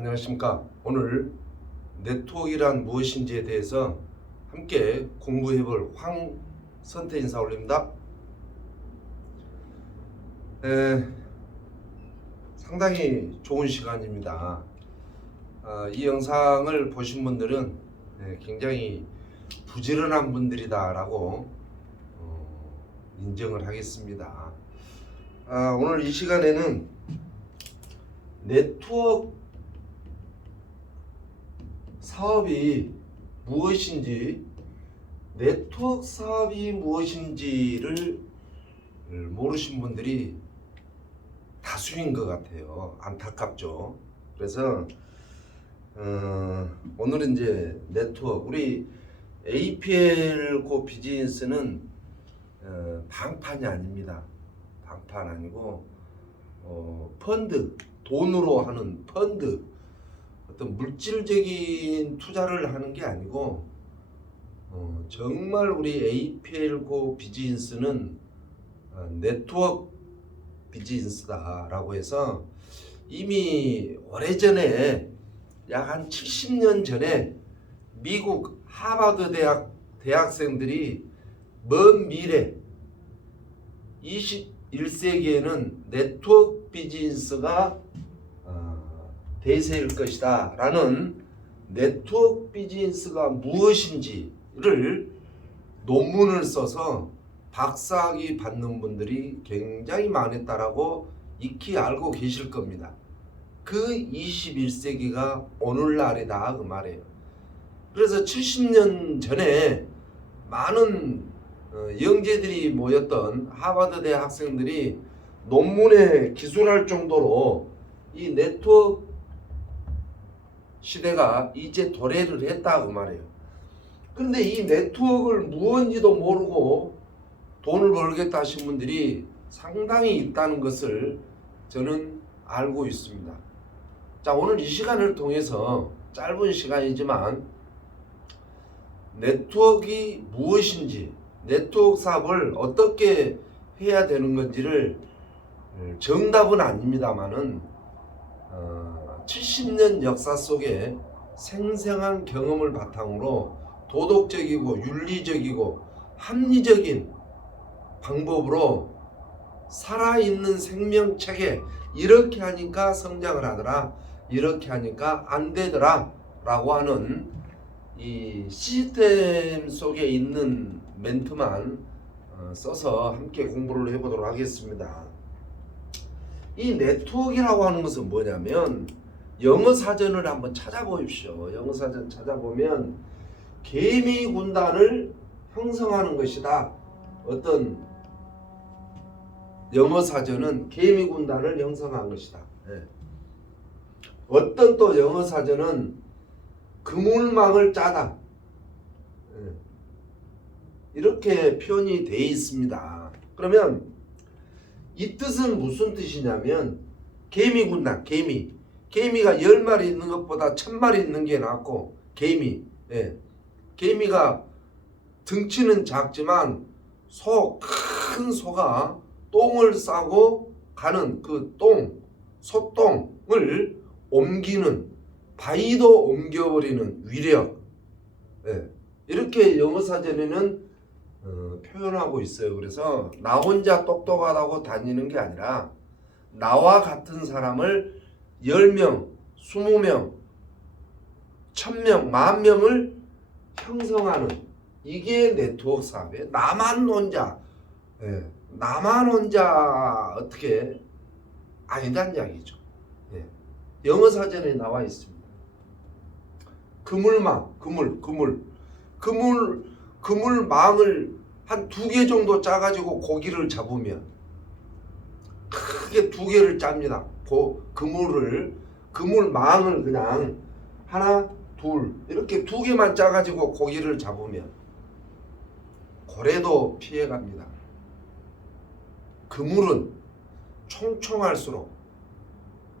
안녕하십니까. 오늘 네트워크란 무엇인지에 대해서 함께 공부해볼 황선태 인사 올립니다. 상당히 좋은 시간입니다. 이 영상을 보신 분들은 굉장히 부지런한 분들이다 라고 인정을 하겠습니다. 오늘 이 시간에는 네트워크 사업이 무엇인지, 네트워크 사업이 무엇인지를 모르신 분들이 다수인 것 같아요. 안타깝죠. 그래서 오늘은 이제 네트워크, 우리 APL 고 비즈니스는 방판이 아닙니다. 방판 아니고 펀드, 돈으로 하는 펀드, 어떤 물질적인 투자를 하는 게 아니고 정말 우리 APL 고 비즈니스는 네트워크 비즈니스다라고 해서 이미 오래전에 약 한 70년 전에 미국 하버드 대학 대학생들이 먼 미래 21세기에는 네트워크 비즈니스가 대세일 것이다 라는 네트워크 비즈니스가 무엇인지를 논문을 써서 박사학위 받는 분들이 굉장히 많았다라고 익히 알고 계실 겁니다. 그 21세기가 오늘날이다 그 말이에요. 그래서 70년 전에 많은 영재들이 모였던 하버드 대 학생들이 논문에 기술할 정도로 이 네트워크 시대가 이제 도래를 했다 그 말이에요. 그런데 이 네트워크를 무언지도 모르고 돈을 벌겠다 하신 분들이 상당히 있다는 것을 저는 알고 있습니다. 자, 오늘 이 시간을 통해서 짧은 시간이지만 네트워크가 무엇인지, 네트워크 사업을 어떻게 해야 되는 건지를, 정답은 아닙니다만은 70년 역사 속에 생생한 경험을 바탕으로 도덕적이고 윤리적이고 합리적인 방법으로 살아있는 생명체계, 이렇게 하니까 성장을 하더라, 이렇게 하니까 안 되더라 라고 하는 이 시스템 속에 있는 멘트만 써서 함께 공부를 해보도록 하겠습니다. 이 네트워크라고 하는 것은 뭐냐면, 영어 사전을 한번 찾아보십시오. 영어 사전 찾아보면 개미 군단을 형성하는 것이다. 어떤 영어 사전은 개미 군단을 형성한 것이다. 어떤 또 영어 사전은 그물망을 짜다. 이렇게 표현이 되어 있습니다. 그러면 이 뜻은 무슨 뜻이냐면, 개미 군단, 개미가 10마리 있는 것보다 1000마리 있는 게 낫고, 개미가 덩치는 작지만 큰 소가 똥을 싸고 가는 그 소똥을 옮기는, 바위도 옮겨버리는 위력, 이렇게 영어 사전에는 표현하고 있어요. 그래서 나 혼자 똑똑하다고 다니는 게 아니라 나와 같은 사람을 10명, 20명, 1000명, 10,000명을 형성하는, 이게 네트워크 사업이에요. 나만 혼자 어떻게 아니란 이야기죠. 영어 사전에 나와 있습니다. 그물망을 한 2개 정도 짜가지고 고기를 잡으면, 크게 2개를 짭니다. 그물망을 그냥 하나, 둘 이렇게 2개만 짜가지고 고기를 잡으면 고래도 피해갑니다. 그물은 총총할수록,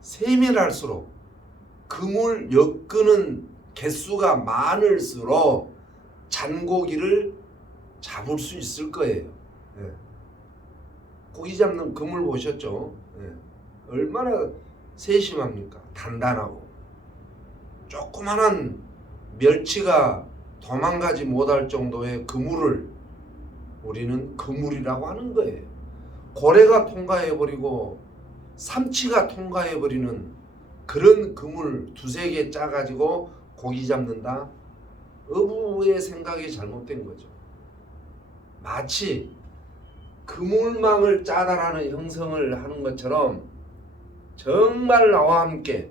세밀할수록, 그물 엮는 개수가 많을수록 잔고기를 잡을 수 있을 거예요. 고기 잡는 그물 보셨죠? 얼마나 세심합니까? 단단하고. 조그만한 멸치가 도망가지 못할 정도의 그물을 우리는 그물이라고 하는 거예요. 고래가 통과해버리고 삼치가 통과해버리는 그런 그물 두세 개 짜가지고 고기 잡는다? 어부의 생각이 잘못된 거죠. 마치 그물망을 짜다라는 형성을 하는 것처럼 정말 나와 함께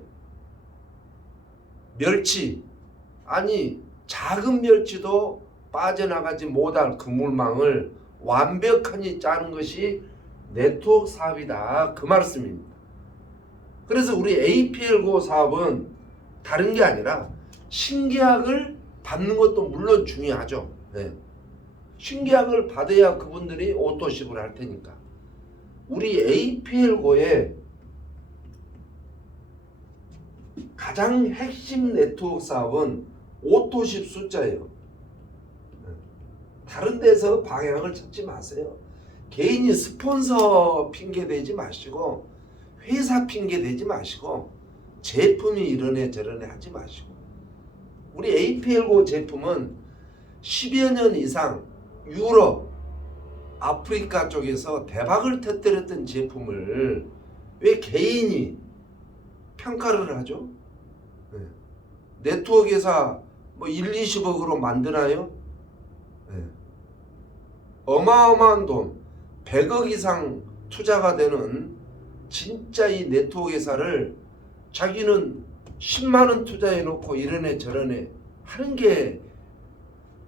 멸치, 아니 작은 멸치도 빠져나가지 못할 그물망을 완벽하게 짜는 것이 네트워크 사업이다, 그 말씀입니다. 그래서 우리 APL5 사업은 다른 게 아니라 신계약을 받는 것도 물론 중요하죠. 네. 신계약을 받아야 그분들이 오토십을 할 테니까. 우리 APL5의 가장 핵심 네트워크 사업은 오토십 숫자예요. 다른 데서 방향을 찾지 마세요. 개인이 스폰서 핑계 대지 마시고 회사 핑계 대지 마시고 제품이 이러네 저러네 하지 마시고, 우리 APL5 제품은 10여 년 이상 유럽, 아프리카 쪽에서 대박을 터뜨렸던 제품을 왜 개인이 평가를 하죠? 네. 네트워크 회사 뭐 1, 20억으로 만드나요? 네. 어마어마한 돈 100억 이상 투자가 되는 진짜 이 네트워크 회사를 자기는 10만원 투자해 놓고 이러네 저러네 하는 게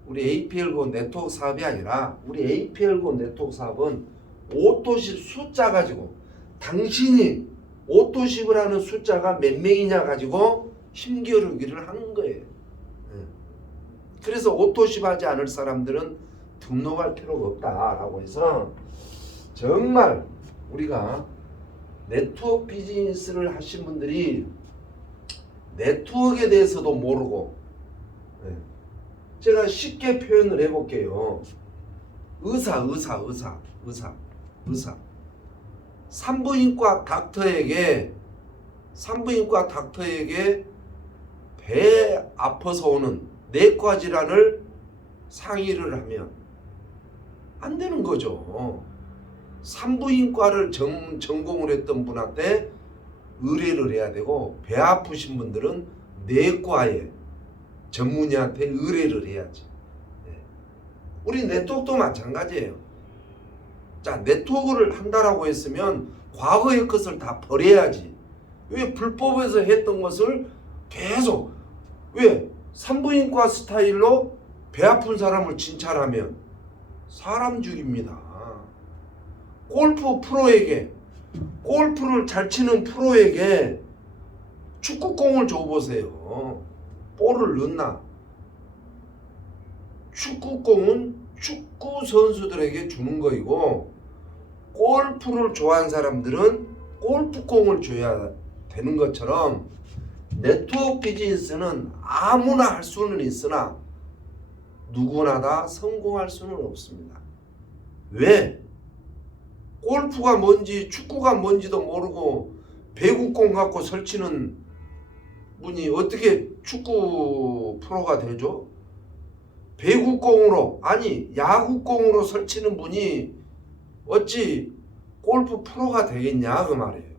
우리 APL5 네트워크 사업이 아니라, 우리 APL5 네트워크 사업은 오토십 숫자 가지고, 당신이 오토십을 하는 숫자가 몇 명이냐 가지고 힘겨루기를 하는 거예요. 그래서 오토십 하지 않을 사람들은 등록할 필요가 없다라고 해서, 정말 우리가 네트워크 비즈니스를 하신 분들이 네트워크에 대해서도 모르고, 제가 쉽게 표현을 해볼게요. 의사 산부인과 닥터에게 배 아파서 오는 내과 질환을 상의를 하면 안 되는 거죠. 산부인과를 전공을 했던 분한테 의뢰를 해야 되고, 배 아프신 분들은 내과에 전문의한테 의뢰를 해야지. 우리 네트워크도 마찬가지예요. 자, 네트워크를 한다라고 했으면 과거의 것을 다 버려야지. 왜 불법에서 했던 것을 계속, 왜 산부인과 스타일로 배 아픈 사람을 진찰하면 사람 죽입니다. 골프를 잘 치는 프로에게 축구공을 줘보세요. 볼을 넣나? 축구공은 축구 선수들에게 주는 거이고, 골프를 좋아하는 사람들은 골프공을 줘야 되는 것처럼, 네트워크 비즈니스는 아무나 할 수는 있으나 누구나 다 성공할 수는 없습니다. 왜? 골프가 뭔지 축구가 뭔지도 모르고 배구공 갖고 설치는 분이 어떻게 축구 프로가 되죠? 배구공으로, 아니 야구공으로 설치는 분이 어찌 골프 프로가 되겠냐 그 말이에요.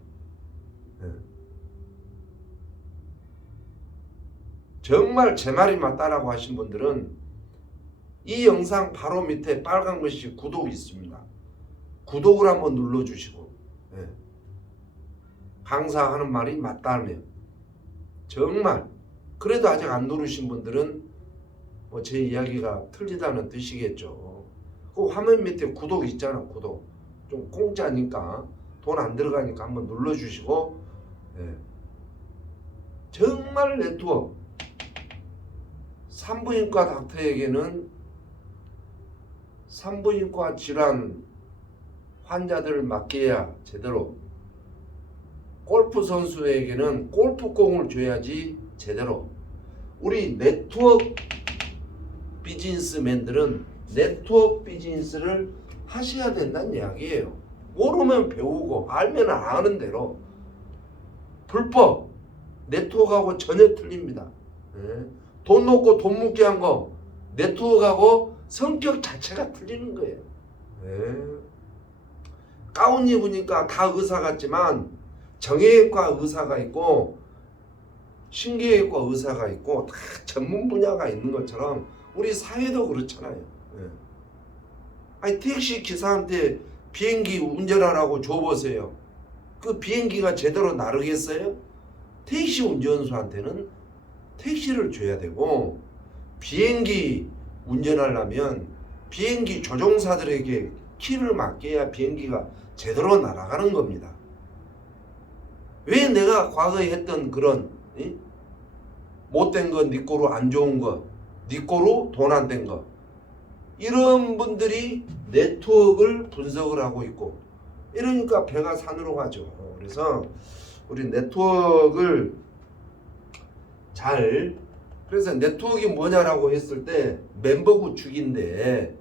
정말 제 말이 맞다라고 하신 분들은 이 영상 바로 밑에 빨간 것이 구독이 있습니다. 구독을 한번 눌러주시고, 강사하는 말이 맞다면, 정말 그래도 아직 안 누르신 분들은 뭐 제 이야기가 틀리다는 뜻이겠죠. 그 화면 밑에 구독 있잖아. 구독 좀 공짜니까, 돈 안 들어가니까 한번 눌러주시고, 정말 네트워크 산부인과 닥터에게는 산부인과 질환 환자들을 맡겨야 제대로, 골프 선수에게는 골프공을 줘야지 제대로. 우리 네트워크 비즈니스맨들은 네트워크 비즈니스를 하셔야 된다는 이야기예요. 모르면 배우고 알면 아는 대로. 불법 네트워크하고 전혀 틀립니다. 예. 돈 놓고 돈 묻게 한 거 네트워크하고 성격 자체가 틀리는 거예요. 예. 가운 입으니까 다 의사 같지만 정형외과 의사가 있고 신경외과 의사가 있고 다 전문 분야가 있는 것처럼 우리 사회도 그렇잖아요. 예. 아니 택시 기사한테 비행기 운전하라고 줘보세요. 그 비행기가 제대로 나르겠어요? 택시 운전수한테는 택시를 줘야 되고 비행기 운전하려면 비행기 조종사들에게 키를 맡겨야 비행기가 제대로 날아가는 겁니다. 왜 내가 과거에 했던 그런 못된 거, 네 거로 안 좋은 거, 네 거로 돈 안 된 거 이런 분들이 네트워크를 분석을 하고 있고 이러니까 배가 산으로 가죠. 그래서 우리 네트워크를 그래서 네트워크가 뭐냐라고 했을 때 멤버 구축인데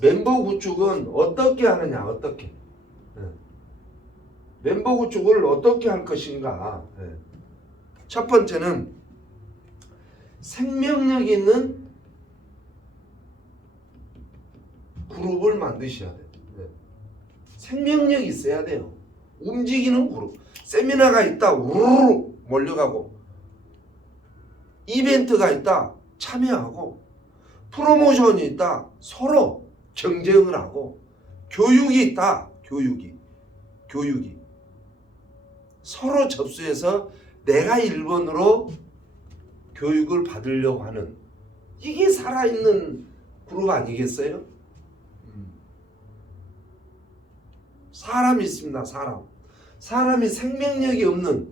멤버 구축은 어떻게 하느냐 어떻게 멤버 구축을 어떻게 할 것인가. 첫 번째는 생명력 있는 그룹을 만드셔야 돼요. 생명력이 있어야 돼요. 움직이는 그룹. 세미나가 있다 우르르 몰려가고 이벤트가 있다 참여하고 프로모션이 있다 서로 경쟁을 하고 교육이 있다 교육이 서로 접수해서 내가 1번으로 교육을 받으려고 하는 이게 살아있는 그룹 아니겠어요? 사람이 있습니다. 사람이 생명력이 없는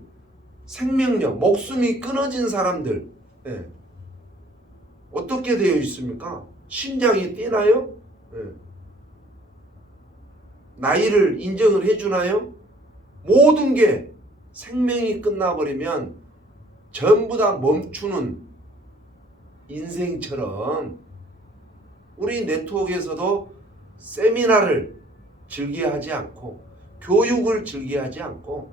생명력, 목숨이 끊어진 사람들 어떻게 되어 있습니까? 심장이 뛰나요? 나이를 인정을 해주나요? 모든 게 생명이 끝나버리면 전부 다 멈추는 인생처럼 우리 네트워크에서도 세미나를 즐겨하지 않고 교육을 즐겨하지 않고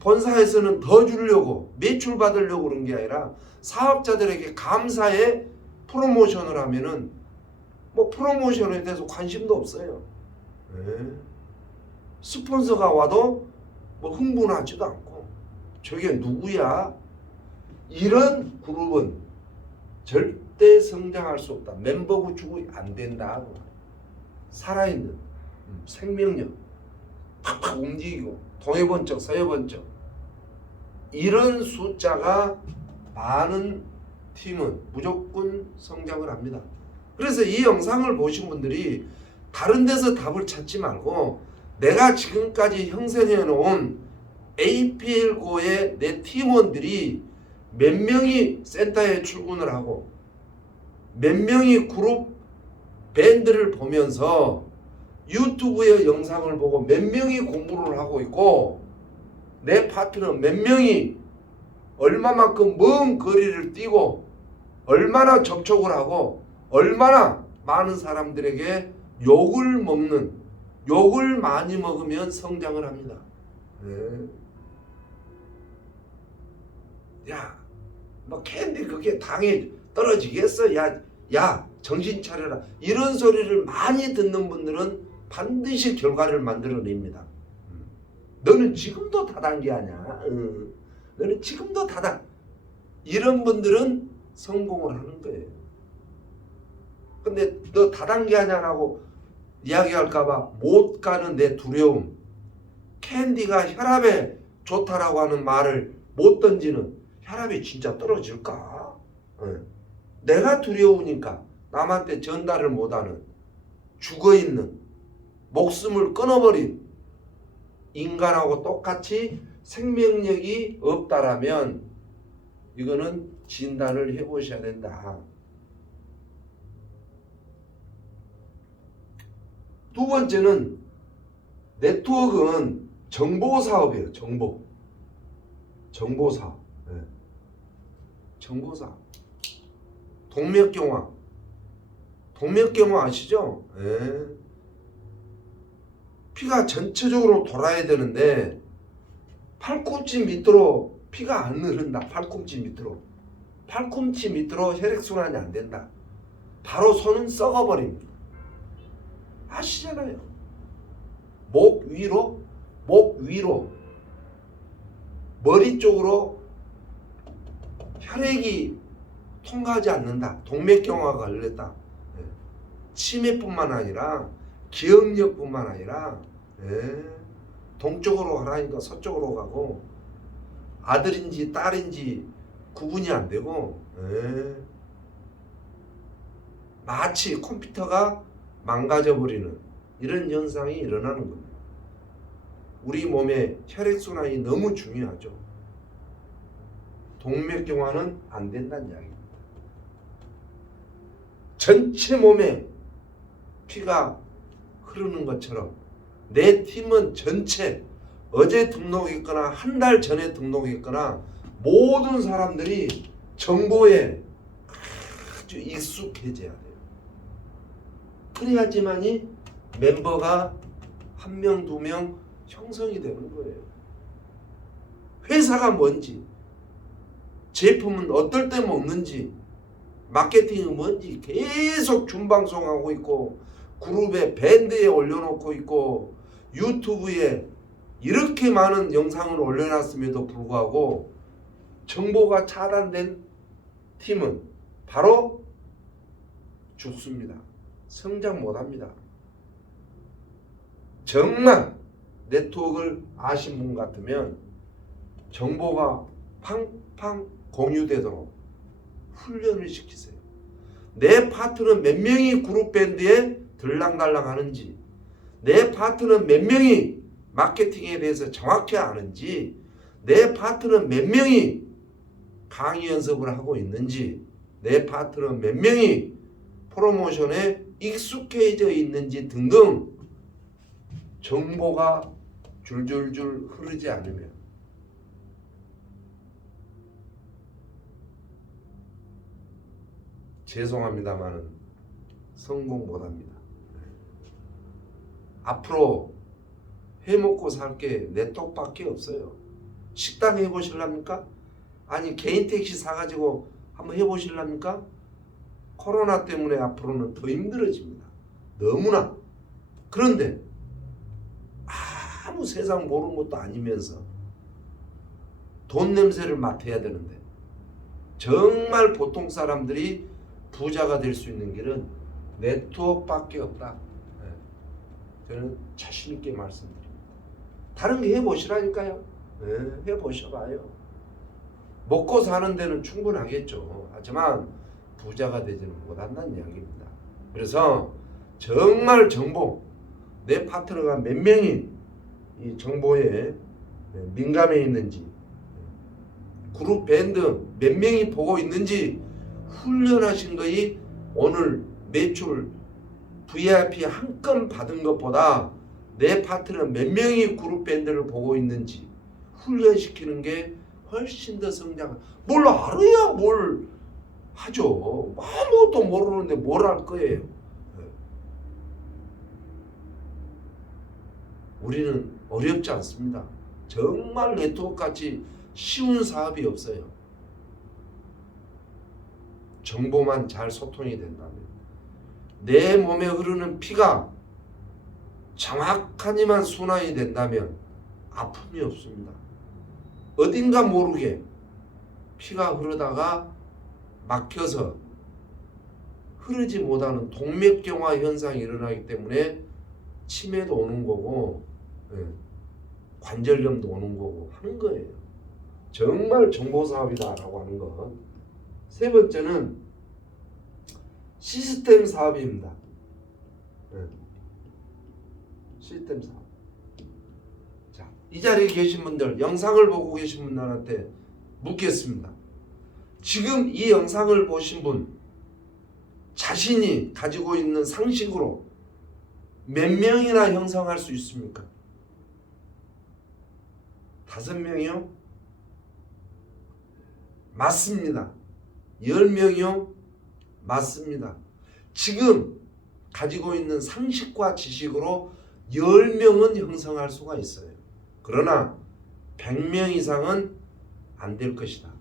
본사에서는 더 주려고 매출 받으려고 그런 게 아니라 사업자들에게 감사의 프로모션을 하면은 뭐 프로모션에 대해서 관심도 없어요. 스폰서가 와도 뭐 흥분하지도 않고 저게 누구야? 이런 그룹은 절대 성장할 수 없다. 멤버 구축이 안 된다. 살아있는 생명력 팍팍 움직이고 동해번쩍 서해번쩍 이런 숫자가 많은 팀은 무조건 성장을 합니다. 그래서 이 영상을 보신 분들이 다른 데서 답을 찾지 말고 내가 지금까지 형성해 놓은 APL고의 내 팀원들이 몇 명이 센터에 출근을 하고 몇 명이 그룹 밴드를 보면서 유튜브의 영상을 보고 몇 명이 공부를 하고 있고 내 파트너 몇 명이 얼마만큼 먼 거리를 뛰고 얼마나 접촉을 하고 얼마나 많은 사람들에게 욕을 많이 먹으면 성장을 합니다. 야, 뭐 캔디 그게 당이 떨어지겠어? 야, 정신 차려라. 이런 소리를 많이 듣는 분들은 반드시 결과를 만들어냅니다. 너는 지금도 다단계하냐? 너는 지금도 이런 분들은 성공을 하는 거예요. 근데 너 다단계하냐라고 이야기할까봐 못 가는 내 두려움, 캔디가 혈압에 좋다라고 하는 말을 못 던지는 혈압이 진짜 떨어질까? 내가 두려우니까 남한테 전달을 못하는 죽어있는 목숨을 끊어버린 인간하고 똑같이 생명력이 없다라면 이거는 진단을 해보셔야 된다. 두 번째는 네트워크는 정보사업이에요. 정보사업. 정보사업. 동맥경화 아시죠? 피가 전체적으로 돌아야 되는데 팔꿈치 밑으로 피가 안 흐른다. 팔꿈치 밑으로. 팔꿈치 밑으로 혈액순환이 안 된다. 바로 손은 썩어버립니다. 아시잖아요. 목 위로 머리 쪽으로 혈액이 통과하지 않는다. 동맥경화가 걸렸다. 치매뿐만 아니라 기억력뿐만 아니라 동쪽으로 가라니까 서쪽으로 가고 아들인지 딸인지 구분이 안 되고 마치 컴퓨터가 망가져버리는 이런 현상이 일어나는 겁니다. 우리 몸의 혈액순환이 너무 중요하죠. 동맥경화는 안 된다는 이야기입니다. 전체 몸에 피가 흐르는 것처럼 내 팀은 전체 어제 등록했거나 한 달 전에 등록했거나 모든 사람들이 정보에 아주 익숙해져야 돼요. 그래야지만이 멤버가 한 명, 두 명 형성이 되는 거예요. 회사가 뭔지, 제품은 어떨 때 먹는지, 마케팅은 뭔지 계속 준방송하고 있고 그룹에 밴드에 올려놓고 있고 유튜브에 이렇게 많은 영상을 올려놨음에도 불구하고 정보가 차단된 팀은 바로 죽습니다. 성장 못합니다. 정말 네트워크를 아신 분 같으면 정보가 팡팡 공유되도록 훈련을 시키세요. 내 파트는 몇 명이 그룹 밴드에 들랑달랑 하는지, 내 파트는 몇 명이 마케팅에 대해서 정확히 아는지, 내 파트는 몇 명이 강의 연습을 하고 있는지, 내 파트는 몇 명이 프로모션에 익숙해져 있는지 등등 정보가 줄줄줄 흐르지 않으면 죄송합니다만은 성공 못합니다. 앞으로 해먹고 살 게 내 떡밖에 없어요. 식당 해보실랍니까? 아니 개인 택시 사가지고 한번 해보실랍니까? 코로나 때문에 앞으로는 더 힘들어집니다. 너무나. 그런데 아무 세상 모르는 것도 아니면서 돈 냄새를 맡아야 되는데 정말 보통 사람들이 부자가 될 수 있는 길은 네트워크밖에 없다. 저는 자신 있게 말씀드립니다. 다른 게 해보시라니까요. 해보셔봐요. 먹고 사는 데는 충분하겠죠. 하지만 부자가 되지는 못한다는 이야기입니다. 그래서 정말 정보, 내 파트너가 몇 명이 이 정보에 민감해 있는지, 그룹 밴드 몇 명이 보고 있는지 훈련하신 거이 오늘 매출 VIP 한 건 받은 것보다 내 파트너 몇 명이 그룹 밴드를 보고 있는지 훈련시키는 게 훨씬 더 성장. 뭘 알아야 뭘 하죠. 아무것도 모르는데 뭘 할 거예요. 우리는 어렵지 않습니다. 정말 네트워크같이 쉬운 사업이 없어요. 정보만 잘 소통이 된다면, 내 몸에 흐르는 피가 정확하니만 순환이 된다면 아픔이 없습니다. 어딘가 모르게 피가 흐르다가 막혀서 흐르지 못하는 동맥경화 현상이 일어나기 때문에 치매도 오는 거고 관절염도 오는 거고 하는 거예요. 정말 정보사업이다라고 하는 것. 세 번째는 시스템 사업입니다. 시스템 사업. 자, 이 자리에 계신 분들, 영상을 보고 계신 분들한테 묻겠습니다. 지금 이 영상을 보신 분 자신이 가지고 있는 상식으로 몇 명이나 형성할 수 있습니까? 5명이요? 맞습니다. 10명이요? 맞습니다. 지금 가지고 있는 상식과 지식으로 10명은 형성할 수가 있어요. 그러나 100명 이상은 안 될 것이다.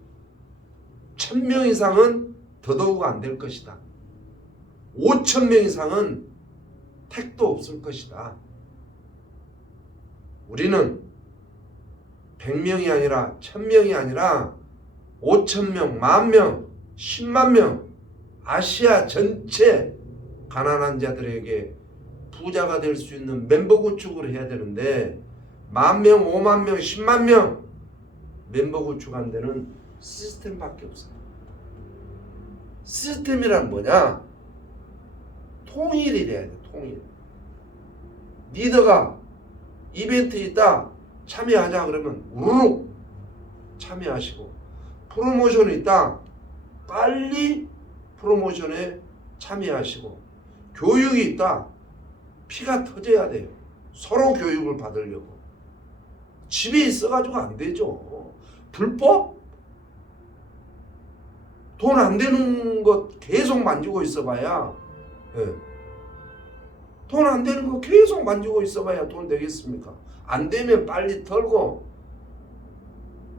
1000명 이상은 더더욱 안 될 것이다. 5000명 이상은 택도 없을 것이다. 우리는 100명이 아니라 1000명이 아니라 5000명, 10,000명, 100,000명 아시아 전체 가난한 자들에게 부자가 될 수 있는 멤버 구축을 해야 되는데 10,000명, 50,000명, 100,000명 멤버 구축한 데는 시스템밖에 없어요. 시스템이란 뭐냐? 통일이 돼야 돼. 통일. 리더가 이벤트 있다 참여하자 그러면 우르르 참여하시고, 프로모션이 있다 빨리 프로모션에 참여하시고, 교육이 있다 피가 터져야 돼요. 서로 교육을 받으려고. 집에 있어가지고 안 되죠. 불법? 돈 안 되는 것 계속 만지고 있어봐야, 돈 안 되는 거 계속 만지고 있어봐야 돈 되겠습니까? 안 되면 빨리 털고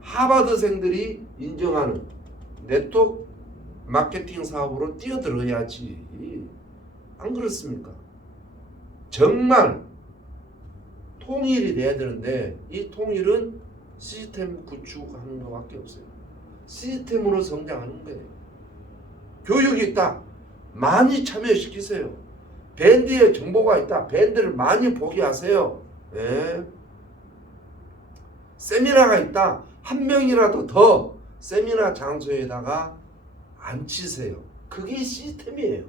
하버드생들이 인정하는 네트워크 마케팅 사업으로 뛰어들어야지. 안 그렇습니까? 정말 통일이 돼야 되는데 이 통일은 시스템 구축하는 것밖에 없어요. 시스템으로 성장하는 거예요. 교육이 있다 많이 참여시키세요. 밴드에 정보가 있다 밴드를 많이 보게 하세요. 세미나가 있다 한 명이라도 더 세미나 장소에다가 앉히세요. 그게 시스템이에요.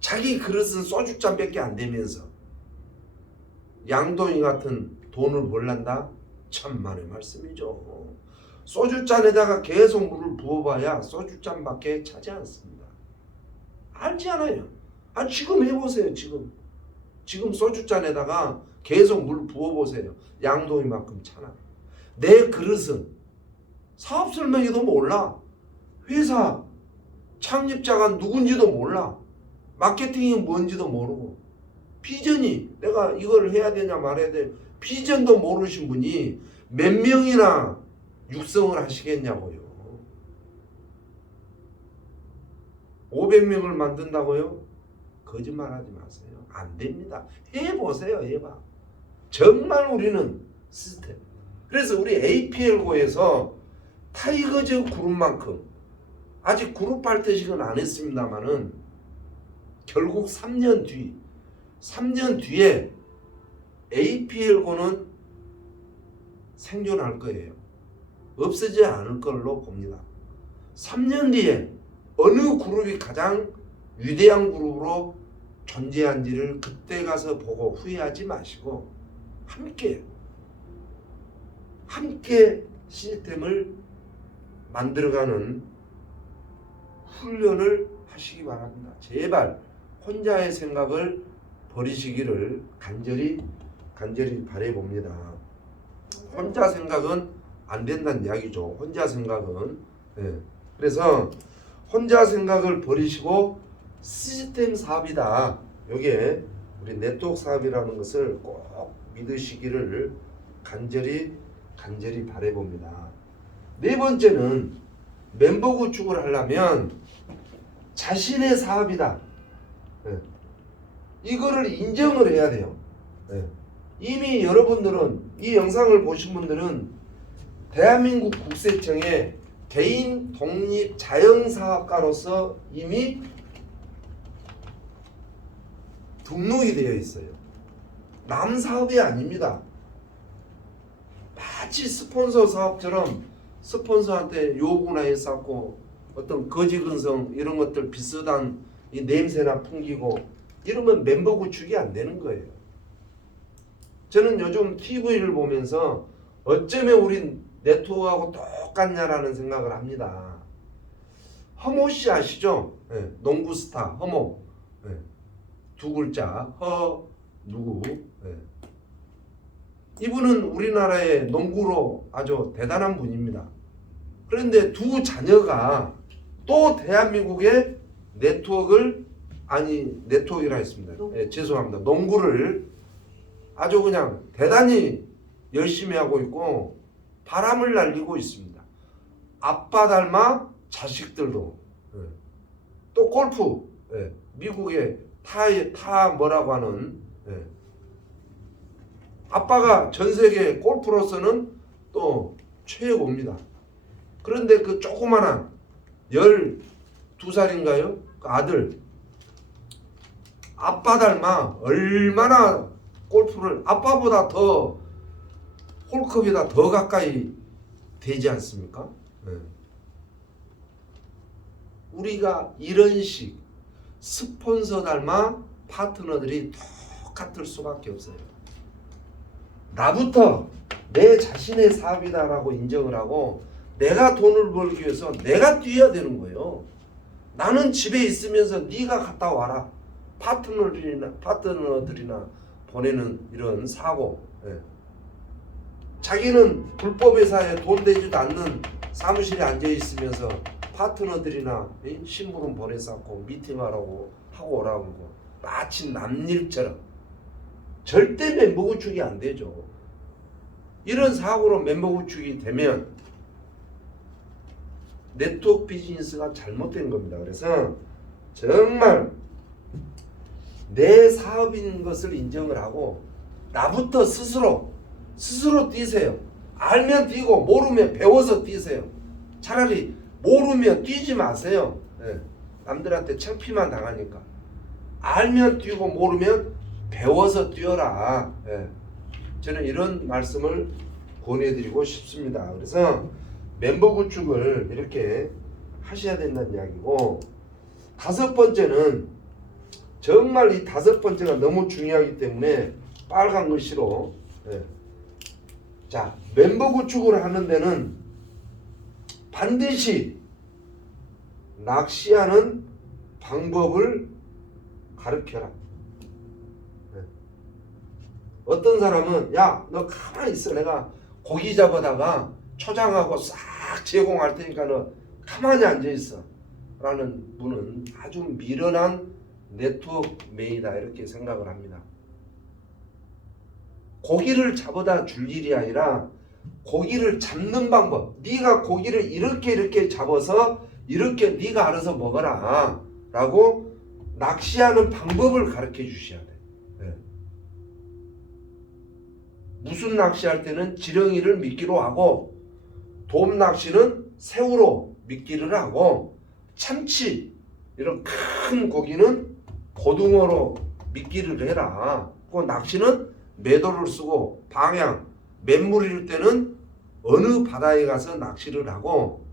자기 그릇은 소주잔밖에 안 되면서 양동이 같은 돈을 벌란다? 천만의 말씀이죠. 소주잔에다가 계속 물을 부어봐야 소주잔밖에 차지 않습니다. 알지 않아요? 지금 해보세요. 지금 소주잔에다가 계속 물 부어보세요. 양동이만큼 차나. 내 그릇은 사업 설명회도 몰라. 회사 창립자가 누군지도 몰라. 마케팅이 뭔지도 모르고. 비전이 내가 이걸 해야 되냐 말해야 돼. 비전도 모르신 분이 몇 명이나 육성을 하시겠냐고요. 500명을 만든다고요? 거짓말하지 마세요. 안 됩니다. 해보세요. 해봐. 정말 우리는 시스템. 그래서 우리 APL고에서 타이거즈 그룹만큼 아직 그룹 발대식은 안 했습니다만은 결국 3년 뒤에 APL고는 생존할 거예요. 없어지지 않을 걸로 봅니다. 3년 뒤에 어느 그룹이 가장 위대한 그룹으로 존재한지를 그때 가서 보고 후회하지 마시고 함께 시스템을 만들어가는 훈련을 하시기 바랍니다. 제발 혼자의 생각을 버리시기를 간절히 바라봅니다. 혼자 생각은 안 된다는 이야기죠. 혼자 생각은. 그래서 혼자 생각을 버리시고 시스템 사업이다. 여기에 우리 네트워크 사업이라는 것을 꼭 믿으시기를 간절히 바라봅니다. 네 번째는 멤버 구축을 하려면 자신의 사업이다. 이거를 인정을 해야 돼요. 이미 여러분들은 이 영상을 보신 분들은 대한민국 국세청에 개인 독립 자영사업가로서 이미 등록이 되어 있어요. 남 사업이 아닙니다. 마치 스폰서 사업처럼 스폰서한테 요구나 했었고 어떤 거지근성 이런 것들 비슷한 이 냄새나 풍기고 이러면 멤버 구축이 안 되는 거예요. 저는 요즘 TV를 보면서 어쩌면 우린 네트워크하고 똑같냐라는 생각을 합니다. 허모 씨 아시죠? 농구 스타 허모. 두 글자 허 누구. 이분은 우리나라의 농구로 아주 대단한 분입니다. 그런데 두 자녀가 또 대한민국의 네트워크라 했습니다. 죄송합니다. 농구를 아주 그냥 대단히 열심히 하고 있고 바람을 날리고 있습니다. 아빠 닮아 자식들도. 예. 또 골프. 예. 미국의 타 뭐라고 하는. 예. 아빠가 전 세계 골프로서는 또 최고입니다. 그런데 그 조그만한 12살인가요? 그 아들 아빠 닮아 얼마나 골프를 아빠보다 더 홀컵보다 더 가까이 되지 않습니까? 네. 우리가 이런 식 스폰서 닮아 파트너들이 똑같을 수밖에 없어요. 나부터 내 자신의 사업이다라고 인정을 하고 내가 돈을 벌기 위해서 내가 뛰어야 되는 거예요. 나는 집에 있으면서 네가 갔다 와라. 파트너들이나 보내는 이런 사고. 예. 자기는 불법 회사에 돈 되지도 않는 사무실에 앉아 있으면서 파트너들이나 심부름 보내서 미팅하라고 하고 오라고 하고 마치 남일처럼. 절대 멤버 구축이 안 되죠. 이런 사고로 멤버 구축이 되면 네트워크 비즈니스가 잘못된 겁니다. 그래서 정말 내 사업인 것을 인정을 하고 나부터 스스로 뛰세요. 알면 뛰고 모르면 배워서 뛰세요. 차라리 모르면 뛰지 마세요. 네. 남들한테 창피만 당하니까. 알면 뛰고 모르면 배워서 뛰어라. 네. 저는 이런 말씀을 권해드리고 싶습니다. 그래서 멤버 구축을 이렇게 하셔야 된다는 이야기고, 다섯 번째는 정말 이 다섯 번째가 너무 중요하기 때문에 빨간 글씨로 자, 멤버 구축을 하는 데는 반드시 낚시하는 방법을 가르쳐라. 어떤 사람은 야, 너 가만히 있어. 내가 고기 잡아다가 초장하고 싹 제공할 테니까 너 가만히 앉아있어 라는 분은 아주 미련한 네트워크맨이다 이렇게 생각을 합니다. 고기를 잡아다 줄 일이 아니라 고기를 잡는 방법, 네가 고기를 이렇게 잡아서 이렇게 네가 알아서 먹어라 라고 낚시하는 방법을 가르쳐 주셔야 돼. 네. 무슨 낚시할 때는 지렁이를 미끼로 하고, 돔 낚시는 새우로 미끼를 하고, 참치 이런 큰 고기는 고등어로 미끼를 해라. 그 낚시는 매도를 쓰고, 방향 맹물일 때는 어느 바다에 가서 낚시를 하고,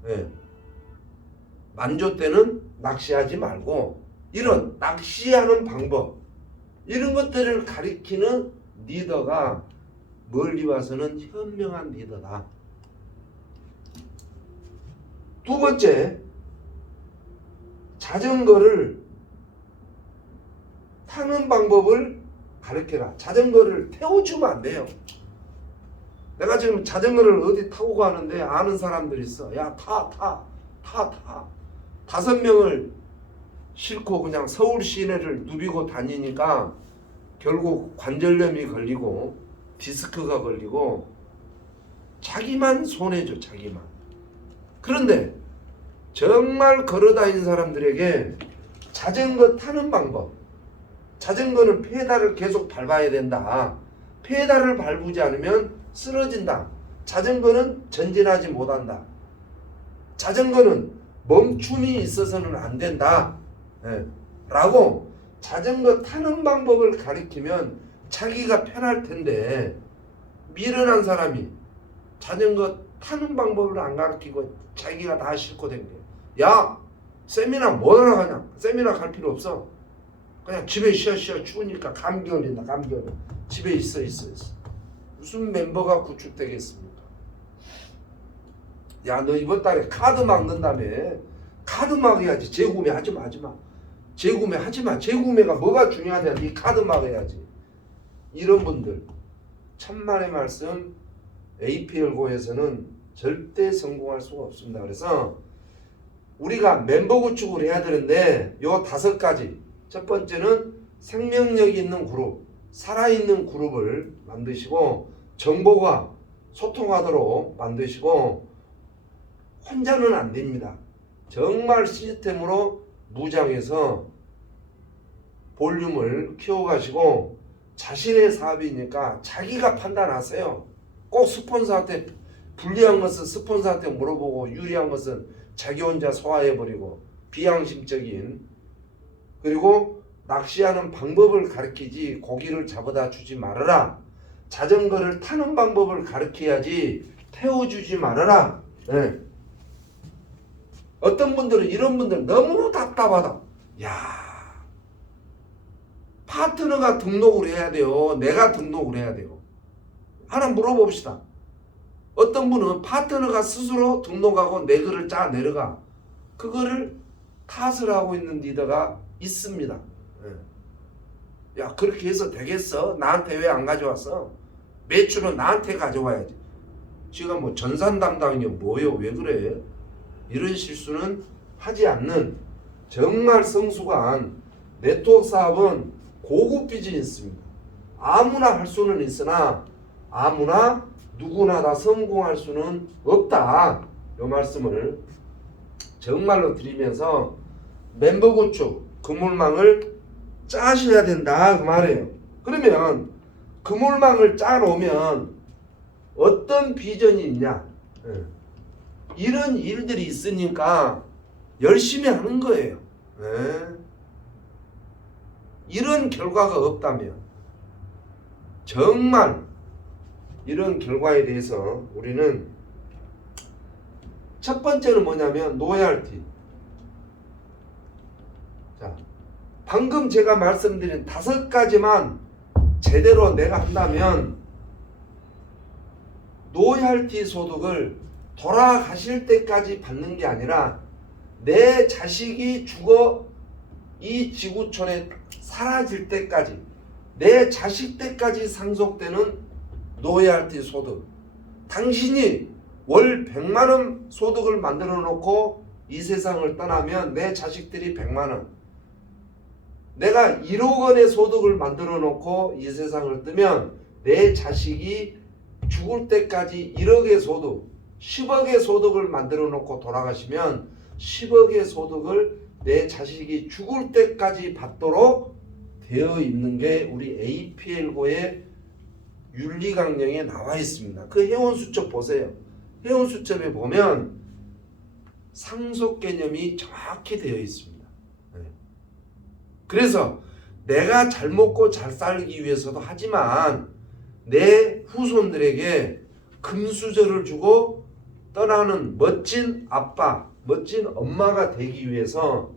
만조 때는 낚시하지 말고, 이런 낚시하는 방법, 이런 것들을 가리키는 리더가 멀리 와서는 현명한 리더다. 두 번째, 자전거를 타는 방법을 가르쳐라. 자전거를 태워주면 안 돼요. 내가 지금 자전거를 어디 타고 가는데 아는 사람들이 있어. 야, 타. 5명을 싣고 그냥 서울 시내를 누비고 다니니까 결국 관절염이 걸리고 디스크가 걸리고 자기만 손해죠. 자기만. 그런데 정말 걸어다니는 사람들에게 자전거 타는 방법, 자전거는 페달을 계속 밟아야 된다. 페달을 밟지 않으면 쓰러진다. 자전거는 전진하지 못한다. 자전거는 멈춤이 있어서는 안 된다. 라고 자전거 타는 방법을 가리키면 자기가 편할 텐데, 미련한 사람이 자전거 타는 방법을 안 가르치고 자기가 다 싣고 댕겨. 야, 세미나 뭐하러 가냐? 세미나 갈 필요 없어. 그냥 집에 쉬어 추우니까 감기 걸린다. 감기 걸려. 집에 있어. 무슨 멤버가 구축되겠습니까? 야, 너 이번 달에 카드 막는다며. 카드 막아야지. 재구매 하지 마. 재구매 하지 마. 재구매가 뭐가 중요하냐? 네 카드 막아야지. 이런 분들, 천만의 말씀, APL고에서는 절대 성공할 수가 없습니다. 그래서 우리가 멤버 구축을 해야 되는데 요 5가지. 첫 번째는 생명력 있는 그룹, 살아있는 그룹을 만드시고 정보가 소통하도록 만드시고, 혼자는 안 됩니다. 정말 시스템으로 무장해서 볼륨을 키워가시고 자신의 사업이니까 자기가 판단하세요. 꼭 스폰서한테 불리한 것은 스폰서한테 물어보고 유리한 것은 자기 혼자 소화해버리고 비양심적인, 그리고 낚시하는 방법을 가르치지 고기를 잡아다 주지 말아라. 자전거를 타는 방법을 가르쳐야지 태워주지 말아라. 네. 어떤 분들은 이런 분들 너무 답답하다. 야, 파트너가 등록을 해야 돼요? 내가 등록을 해야 돼요? 하나 물어봅시다. 어떤 분은 파트너가 스스로 등록하고 내 글을 짜 내려가. 그거를 탓을 하고 있는 리더가 있습니다. 야, 그렇게 해서 되겠어? 나한테 왜 안 가져왔어? 매출은 나한테 가져와야지. 지금 뭐 전산 담당이 뭐요? 왜 그래? 이런 실수는 하지 않는 정말 성숙한 네트워크 사업은 고급 비즈니스입니다. 아무나 할 수는 있으나 아무나 누구나 다 성공할 수는 없다. 이 말씀을 정말로 드리면서 멤버 구축, 그물망을 짜셔야 된다 그 말이에요. 그러면 그물망을 짜놓으면 어떤 비전이 있냐? 이런 일들이 있으니까 열심히 하는 거예요. 이런 결과가 없다면, 정말 이런 결과에 대해서 우리는 첫 번째는 뭐냐면 로열티. 자, 방금 제가 말씀드린 5가지만 제대로 내가 한다면 로열티 소득을 돌아가실 때까지 받는 게 아니라 내 자식이 죽어 이 지구촌에 사라질 때까지, 내 자식 때까지 상속되는 로열티 소득. 당신이 월 100만원 소득을 만들어 놓고 이 세상을 떠나면 내 자식들이 100만원, 내가 1억 원의 소득을 만들어 놓고 이 세상을 뜨면 내 자식이 죽을 때까지 1억의 소득, 10억의 소득을 만들어 놓고 돌아가시면 10억의 소득을 내 자식이 죽을 때까지 받도록 되어 있는 게 우리 APL고의 윤리강령에 나와 있습니다. 그 회원수첩 보세요. 회원수첩에 보면 상속 개념이 정확히 되어 있습니다. 그래서 내가 잘 먹고 잘 살기 위해서도 하지만 내 후손들에게 금수저를 주고 떠나는 멋진 아빠, 멋진 엄마가 되기 위해서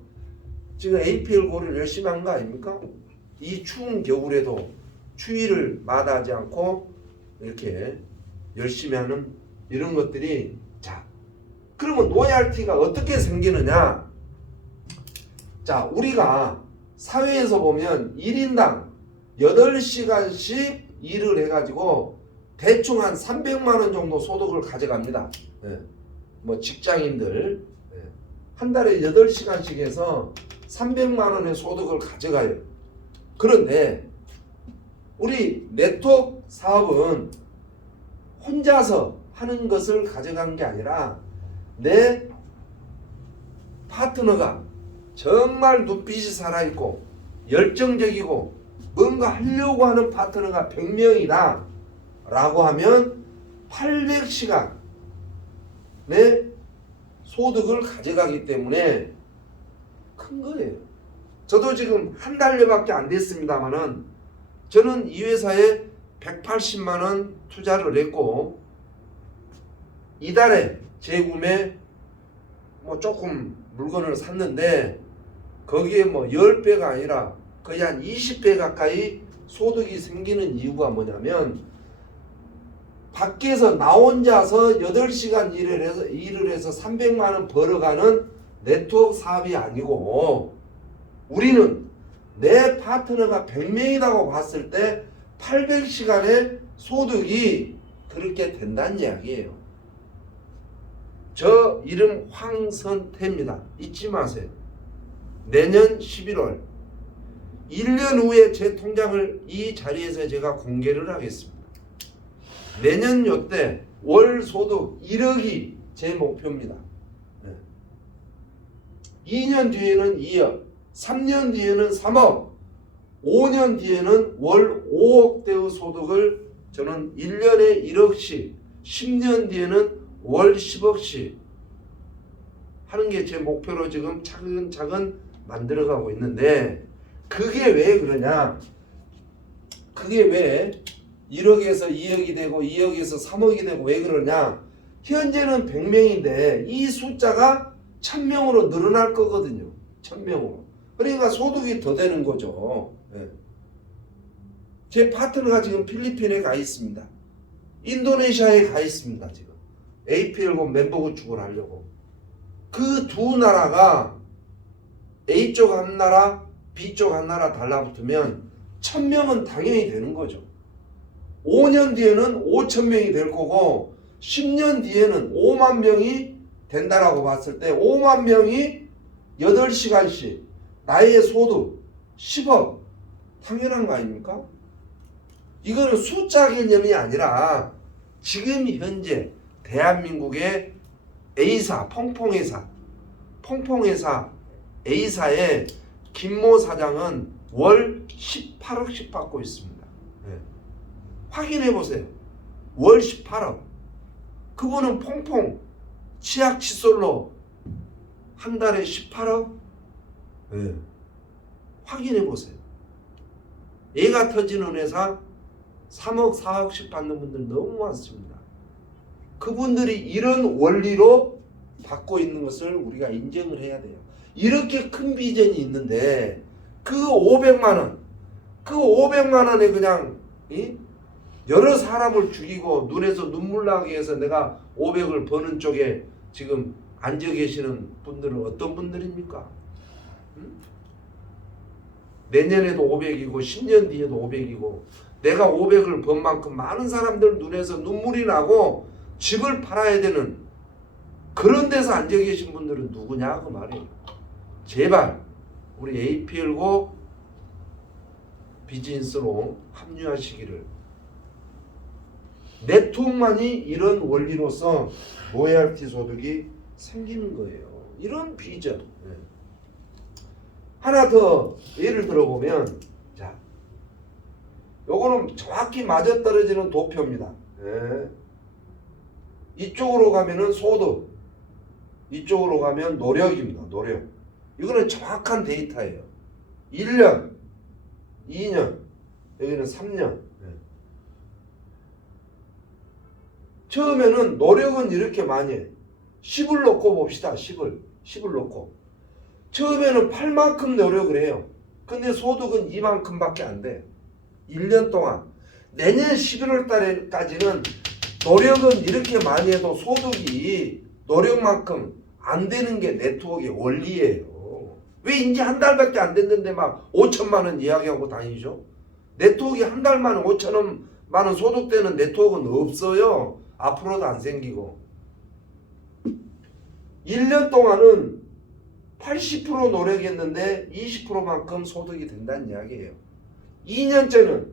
지금 APL고를 열심히 한 거 아닙니까? 이 추운 겨울에도 추위를 마다하지 않고 이렇게 열심히 하는 이런 것들이, 자, 그러면 로열티가 어떻게 생기느냐? 자, 우리가 사회에서 보면 1인당 8시간씩 일을 해가지고 대충 한 300만 원 정도 소득을 가져갑니다. 뭐 직장인들 한 달에 8시간씩 해서 300만 원의 소득을 가져가요. 그런데 우리 네트워크 사업은 혼자서 하는 것을 가져간 게 아니라 내 파트너가 정말 눈빛이 살아있고 열정적이고 뭔가 하려고 하는 파트너가 100명이다 라고 하면 800시간 내 소득을 가져가기 때문에 큰 거예요. 저도 지금 한 달여밖에 안 됐습니다만은 저는 이 회사에 180만 원 투자를 했고 이달에 재구매 뭐 조금 물건을 샀는데 거기에 뭐 10배가 아니라 거의 한 20배 가까이 소득이 생기는 이유가 뭐냐면 밖에서 나 혼자서 8시간 일을 해서 300만 원 벌어가는 네트워크 사업이 아니고 우리는 내 파트너가 100명이라고 봤을 때 800시간의 소득이 그렇게 된다는 이야기예요. 저 이름 황선태입니다. 잊지 마세요. 내년 11월 1년 후에 제 통장을 이 자리에서 제가 공개를 하겠습니다. 내년 요때 월 소득 1억이 제 목표입니다. 2년 뒤에는 2억, 3년 뒤에는 3억, 5년 뒤에는 월 5억대의 소득을 저는 1년에 1억씩, 10년 뒤에는 월 10억씩 하는 게 제 목표로 지금 차근차근 만들어가고 있는데, 그게 왜 그러냐? 그게 왜 1억에서 2억이 되고 2억에서 3억이 되고 왜 그러냐? 현재는 100명인데 이 숫자가 1000명으로 늘어날 거거든요. 1000명으로. 그러니까 소득이 더 되는 거죠. 예. 제 파트너가 지금 필리핀에 가 있습니다. 인도네시아에 가 있습니다. 지금 APL고 멤버 구축을 하려고. 그 두 나라가 A쪽 한 나라, B쪽 한 나라 달라붙으면 1000명은 당연히 되는 거죠. 5년 뒤에는 5000명이 될 거고 10년 뒤에는 5만 명이 된다라고 봤을 때 5만 명이 8시간씩 나의 소득 10억, 당연한 거 아닙니까? 이거는 숫자 개념이 아니라 지금 현재 대한민국의 A사, 펑펑회사 A사의 김모 사장은 월 18억씩 받고 있습니다. 네. 확인해 보세요. 월 18억. 그분은 펑펑 치약 칫솔로 한 달에 18억? 네. 확인해 보세요. 애가 터지는 회사 3억 4억씩 받는 분들 너무 많습니다. 그분들이 이런 원리로 받고 있는 것을 우리가 인정을 해야 돼요. 이렇게 큰 비전이 있는데 그 500만 원에 그냥 여러 사람을 죽이고 눈에서 눈물 나게 해서 내가 500을 버는 쪽에 지금 앉아 계시는 분들은 어떤 분들입니까? 내년에도 500이고 10년 뒤에도 500이고 내가 500을 번 만큼 많은 사람들 눈에서 눈물이 나고 집을 팔아야 되는 그런 데서 앉아 계신 분들은 누구냐 그 말이에요. 제발 우리 APL고 비즈니스로 합류하시기를. 네트워크만이 이런 원리로서 로열티 소득이 생기는 거예요. 이런 비전. 하나 더 예를 들어보면, 자, 요거는 정확히 맞아떨어지는 도표입니다. 이쪽으로 가면은 소득, 이쪽으로 가면 노력입니다. 노력. 이거는 정확한 데이터예요. 1년, 2년, 여기는 3년. 처음에는 노력은 이렇게 많이 해. 10을 놓고 봅시다. 10을 놓고. 처음에는 8만큼 노력을 해요. 근데 소득은 2만큼밖에 안 돼. 1년 동안. 내년 11월 달까지는 노력은 이렇게 많이 해도 소득이 노력만큼 안 되는 게 네트워크의 원리예요. 왜 이제 한 달밖에 안 됐는데 막 5천만 원 이야기하고 다니죠? 네트워크가 한 달 만에 5천만 원 소득되는 네트워크는 없어요. 앞으로도 안 생기고. 1년 동안은 80% 노력했는데 20%만큼 소득이 된다는 이야기예요. 2년째는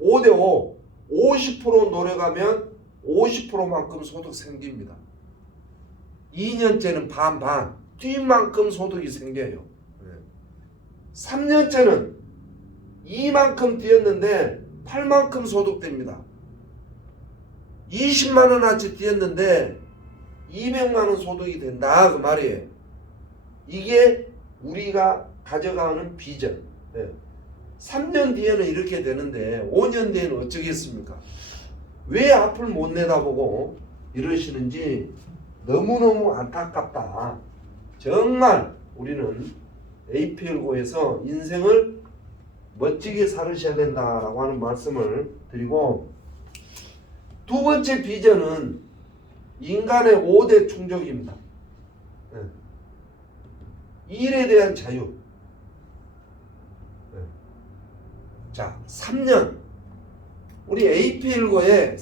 5대5, 50% 노력하면 50%만큼 소득 생깁니다. 2년째는 반반, 뛴 만큼 소득이 생겨요. 3년째는 이만큼 뛰었는데 8만큼 소득됩니다. 20만 원어치 뛰었는데 200만 원 소득이 된다 그 말이에요. 이게 우리가 가져가는 비전. 3년 뒤에는 이렇게 되는데 5년 뒤에는 어쩌겠습니까? 왜 앞을 못 내다보고 이러시는지 너무너무 안타깝다. 정말 우리는 APL고에서 인생을 멋지게 살으셔야 된다라고 하는 말씀을 드리고, 두 번째 비전은 인간의 5대 충족입니다. 일에 대한 자유. 자, 3년. 우리 APL고에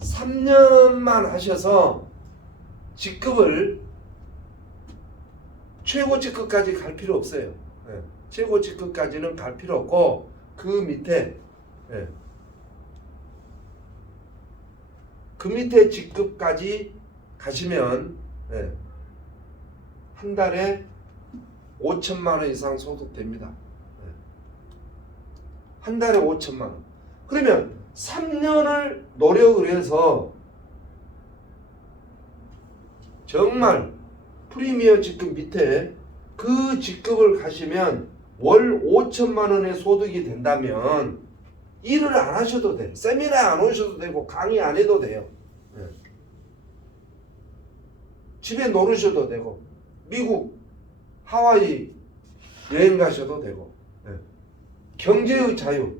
3년만 하셔서 직급을 최고 직급까지 갈 필요 없어요. 최고 직급까지는 갈 필요 없고 그 밑에 직급까지 가시면 한 달에 5천만 원 이상 소득됩니다. 한 달에 5천만 원. 그러면 3년을 노력을 해서 정말 프리미어 직급 밑에 그 직급을 가시면 월 5천만 원의 소득이 된다면 일을 안 하셔도 돼. 세미나 안 오셔도 되고 강의 안 해도 돼요. 집에 놀으셔도 되고 미국 하와이 여행 가셔도 되고 경제의 자유.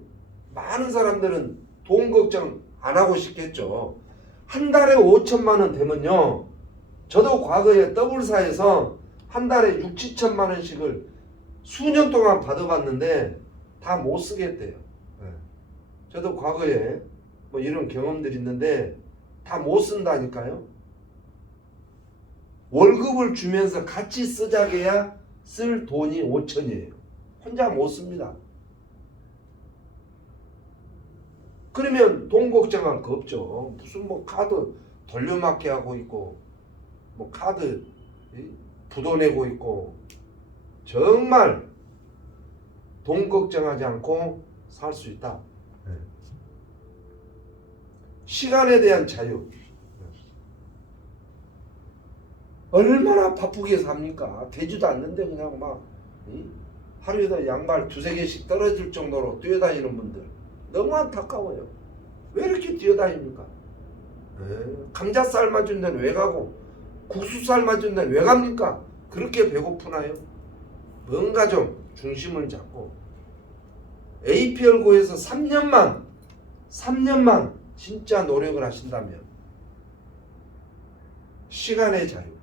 많은 사람들은 돈 걱정 안 하고 싶겠죠. 한 달에 5천만 원 되면요. 저도 과거에 더블사에서 한 달에 6, 7천만 원씩을 수년 동안 받아봤는데 다 못 쓰겠대요. 저도 과거에 뭐 이런 경험들이 있는데 다 못 쓴다니까요. 월급을 주면서 같이 쓰자게야 쓸 돈이 5천이에요. 혼자 못 씁니다. 그러면 돈 걱정할 거 없죠. 무슨 뭐 카드 돌려막기 하고 있고 뭐 카드 부도 내고 있고 정말 돈 걱정하지 않고 살 수 있다. 시간에 대한 자유. 얼마나 바쁘게 삽니까? 되지도 않는데 그냥 막 하루에도 양발 2-3개씩 떨어질 정도로 뛰어다니는 분들 너무 안타까워요. 왜 이렇게 뛰어다닙니까? 감자 삶아준 데는 왜 가고 국수 삶아준 데는 왜 갑니까? 그렇게 배고프나요? 뭔가 좀 중심을 잡고 APL고에서 3년만 진짜 노력을 하신다면 시간의 자유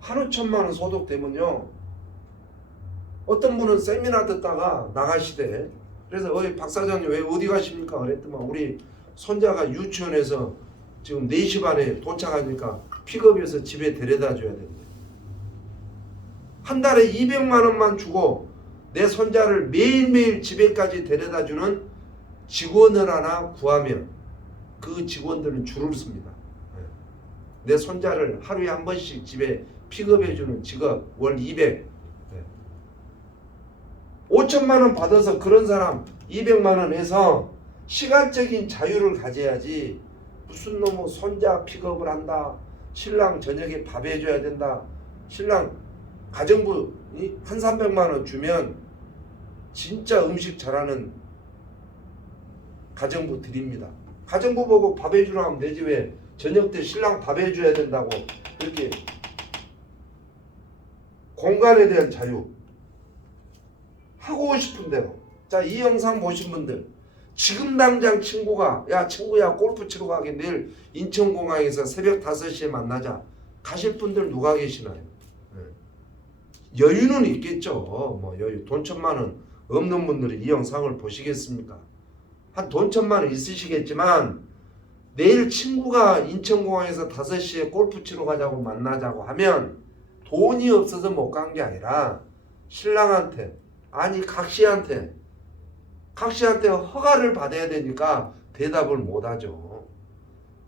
하루 1,000만 원 소득되면요. 어떤 분은 세미나 듣다가 나가시대. 그래서 박 사장님 왜 어디 가십니까? 그랬더만 우리 손자가 유치원에서 지금 4시 반에 도착하니까 픽업해서 집에 데려다 줘야 된대. 한 달에 200만 원만 주고 내 손자를 매일매일 집에까지 데려다 주는 직원을 하나 구하면 그 직원들은 줄을 섭니다. 내 손자를 하루에 한 번씩 집에 픽업해주는 직업 월 200. 5천만 원 받아서 그런 사람 200만 원 해서 시간적인 자유를 가져야지 무슨 놈의 손자 픽업을 한다. 신랑 저녁에 밥 해줘야 된다. 신랑 가정부 한 300만 원 주면 진짜 음식 잘하는 가정부 드립니다. 가정부 보고 밥 해주라 하면 되지 왜 저녁 때 신랑 밥 해줘야 된다고 이렇게 공간에 대한 자유 하고 싶은 대로. 자, 이 영상 보신 분들 지금 당장 친구가 야 친구야 골프 치러 가게 내일 인천공항에서 새벽 5시에 만나자 가실 분들 누가 계시나요? 여유는 있겠죠. 뭐 여유 돈 1,000만 원 없는 분들이 이 영상을 보시겠습니까? 한 돈 1,000만 원 있으시겠지만 내일 친구가 인천공항에서 5시에 골프 치러 가자고 만나자고 하면 돈이 없어서 못 간 게 아니라 신랑한테 아니 각시한테 허가를 받아야 되니까 대답을 못하죠.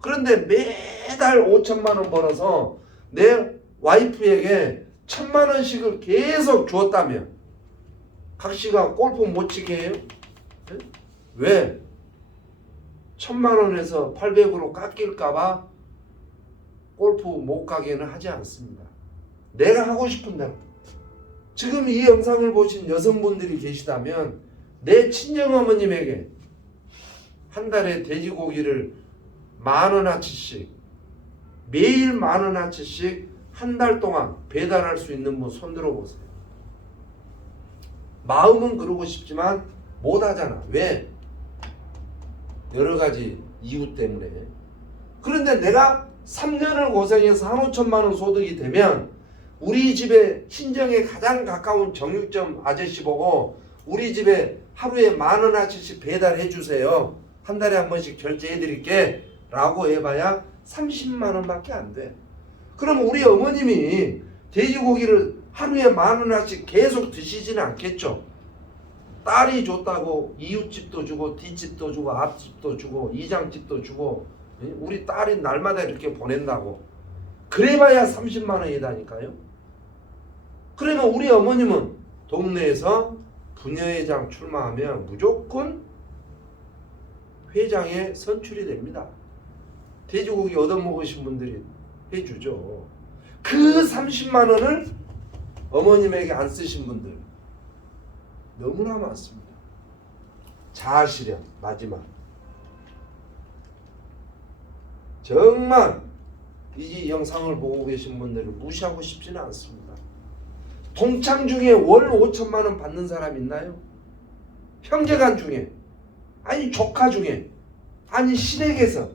그런데 매달 5천만 원 벌어서 내 와이프에게 1,000만 원씩을 계속 주었다면 각시가 골프 못 치게 해요? 왜? 1,000만 원에서 800으로 깎일까봐 골프 못 가게는 하지 않습니다. 내가 하고 싶은 대로. 지금 이 영상을 보신 여성분들이 계시다면 내 친정어머님에게 한 달에 돼지고기를 10,000원어치씩 매일 10,000원어치씩 한 달 동안 배달할 수 있는 분 손들어 보세요. 마음은 그러고 싶지만 못 하잖아. 왜? 여러 가지 이유 때문에. 그런데 내가 3년을 고생해서 한 5천만 원 소득이 되면 우리 집에 친정에 가장 가까운 정육점 아저씨 보고 우리 집에 하루에 10,000원어치씩 배달해 주세요. 한 달에 한 번씩 결제해 드릴게 라고 해봐야 30만 원밖에 안 돼. 그럼 우리 어머님이 돼지고기를 하루에 10,000원어치씩 계속 드시지는 않겠죠. 딸이 줬다고 이웃집도 주고 뒷집도 주고 앞집도 주고 이장집도 주고 우리 딸이 날마다 이렇게 보낸다고 그래봐야 30만 원이다니까요. 그러면 우리 어머님은 동네에서 부녀회장 출마하면 무조건 회장에 선출이 됩니다. 돼지고기 얻어먹으신 분들이 해주죠. 그 30만 원을 어머님에게 안 쓰신 분들 너무나 많습니다. 자아실현 마지막. 정말 이 영상을 보고 계신 분들을 무시하고 싶지는 않습니다. 동창 중에 월 5천만 원 받는 사람 있나요? 형제간 중에, 아니 조카 중에, 아니 시댁에서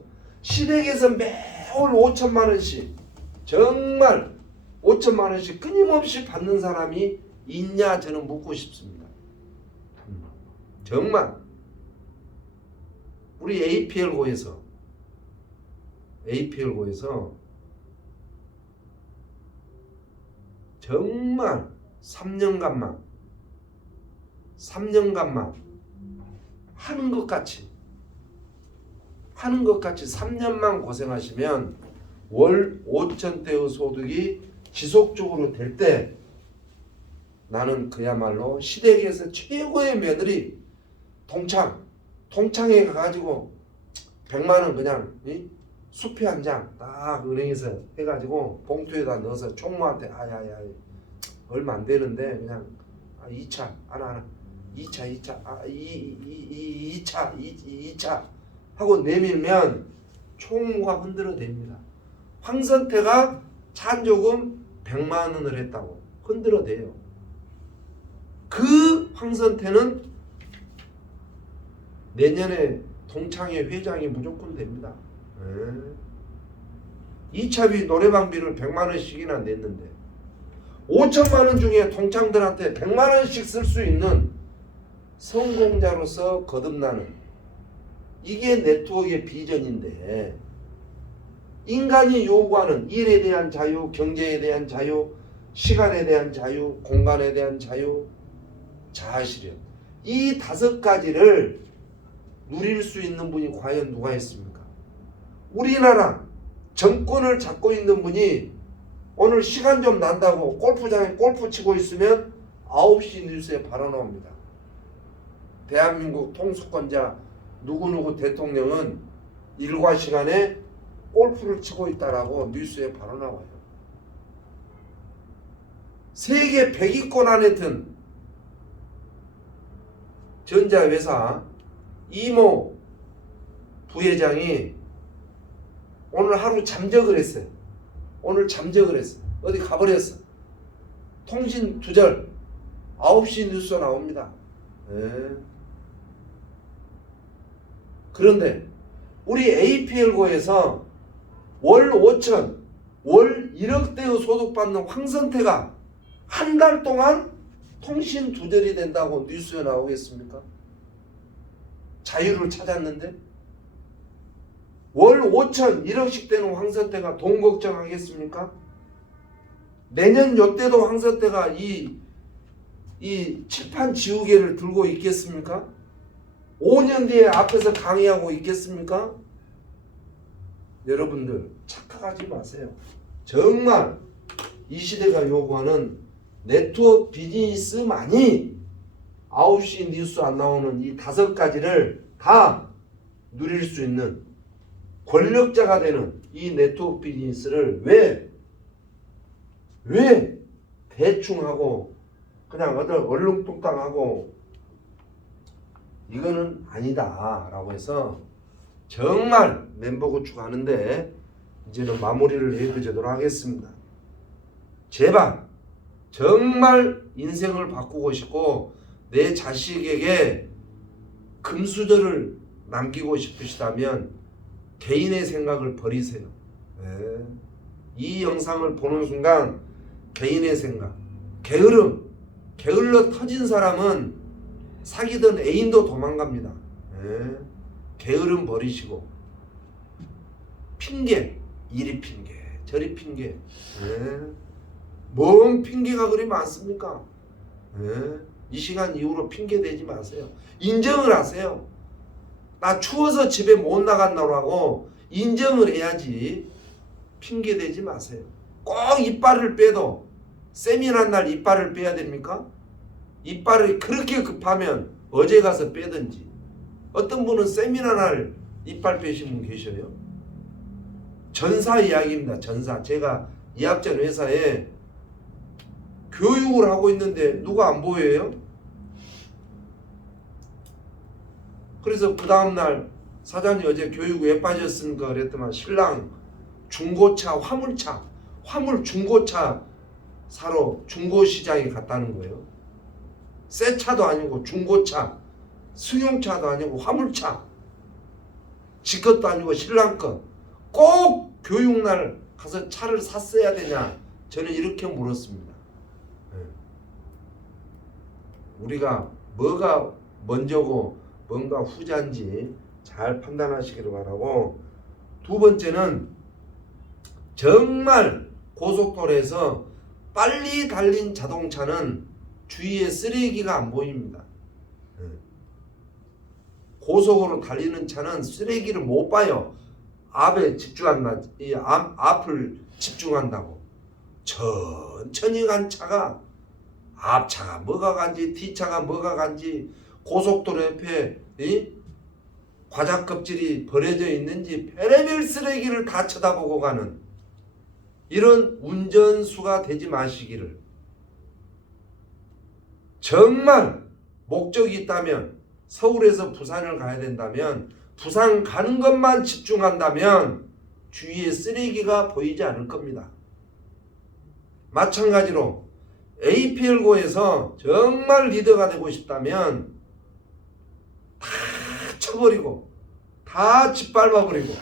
매월 5천만 원씩, 정말 5천만 원씩 끊임없이 받는 사람이 있냐, 저는 묻고 싶습니다. 정말 우리 APL고에서 정말 3년간만 하는 것 같이 3년만 고생하시면 월 5천대의 소득이 지속적으로 될 때 나는 그야말로 시댁에서 최고의 며느리 통창에 가가지고 100만 원 그냥 수표 한 장 딱 은행에서 해가지고 봉투에다 넣어서 총무한테 아야야 얼마 안 되는데 그냥 2차 하나 2차 2차 하고 내밀면 총무가 흔들어댑니다. 황선태가 찬조금 100만 원을 했다고 흔들어대요. 그 황선태는 내년에 동창회 회장이 무조건 됩니다. 이차비 노래방비를 100만 원씩이나 냈는데 5천만 원 중에 동창들한테 100만 원씩 쓸 수 있는 성공자로서 거듭나는, 이게 네트워크의 비전인데, 인간이 요구하는 일에 대한 자유, 경제에 대한 자유, 시간에 대한 자유, 공간에 대한 자유, 자아실현, 이 5가지를 누릴 수 있는 분이 과연 누가 있습니까? 우리나라 정권을 잡고 있는 분이 오늘 시간 좀 난다고 골프장에 골프 치고 있으면 9시 뉴스에 바로 나옵니다. 대한민국 통수권자 누구누구 대통령은 일과 시간에 골프를 치고 있다라고 뉴스에 바로 나와요. 세계 100위권 안에 든 전자회사 이모 부회장이 오늘 하루 잠적을 했어요. 어디 가버렸어. 통신 두절 9시 뉴스 나옵니다. 그런데 우리 APL고에서 월 5천, 월 1억대의 소득 받는 황선태가 한 달 동안 통신 두절이 된다고 뉴스에 나오겠습니까? 자유를 찾았는데 월 5천, 1억씩 되는 황선태가 돈 걱정하겠습니까? 내년 요때도 황선태가 이 칠판 지우개를 들고 있겠습니까? 5년 뒤에 앞에서 강의하고 있겠습니까? 여러분들 착각하지 마세요. 정말 이 시대가 요구하는 네트워크 비즈니스만이 9시 뉴스 안 나오는 이 5가지를 다 누릴 수 있는 권력자가 되는 이 네트워크 비즈니스를 왜 대충 하고 그냥 얼렁뚱땅하고 이거는 아니다 라고 해서 정말 멤버 구축하는데 이제는 마무리를 해드리도록 하겠습니다. 제발 정말 인생을 바꾸고 싶고 내 자식에게 금수저를 남기고 싶으시다면 개인의 생각을 버리세요. 이 영상을 보는 순간 개인의 생각, 게을러 터진 사람은 사귀던 애인도 도망갑니다. 게으름 버리시고 핑계, 이리 핑계 저리 핑계, 뭔 핑계가 그리 많습니까? 이 시간 이후로 핑계 대지 마세요. 인정을 하세요. 나 추워서 집에 못 나간다고 인정을 해야지 핑계 대지 마세요. 꼭 이빨을 빼도 세미난 날 이빨을 빼야 됩니까? 이빨이 그렇게 급하면 어제 가서 빼든지. 어떤 분은 세미나 날 이빨 빼신 분 계셔요. 전사 이야기입니다. 전사. 제가 이합전 회사에 교육을 하고 있는데 누가 안 보여요? 그래서 그 다음날 사장님 어제 교육 왜 빠졌습니까? 그랬더만 신랑 중고차 화물 중고차 사러 중고시장에 갔다는 거예요. 새 차도 아니고 중고차, 승용차도 아니고 화물차, 지 것도 아니고 신랑 것. 꼭 교육날 가서 차를 샀어야 되냐? 저는 이렇게 물었습니다. 우리가 뭐가 먼저고 뭔가 후자인지 잘 판단하시기를 바라고, 두 번째는 정말 고속도로에서 빨리 달린 자동차는 주위에 쓰레기가 안 보입니다. 고속으로 달리는 차는 쓰레기를 못 봐요. 앞에 집중한다. 이 앞을 집중한다고. 천천히 간 차가 앞차가 뭐가 간지 뒤차가 뭐가 간지 고속도로 옆에 과자 껍질이 버려져 있는지 별의별 쓰레기를 다 쳐다보고 가는 이런 운전수가 되지 마시기를. 정말 목적이 있다면, 서울에서 부산을 가야 된다면 부산 가는 것만 집중한다면 주위에 쓰레기가 보이지 않을 겁니다. 마찬가지로 APL고에서 정말 리더가 되고 싶다면 다 쳐버리고 다 짓밟아버리고,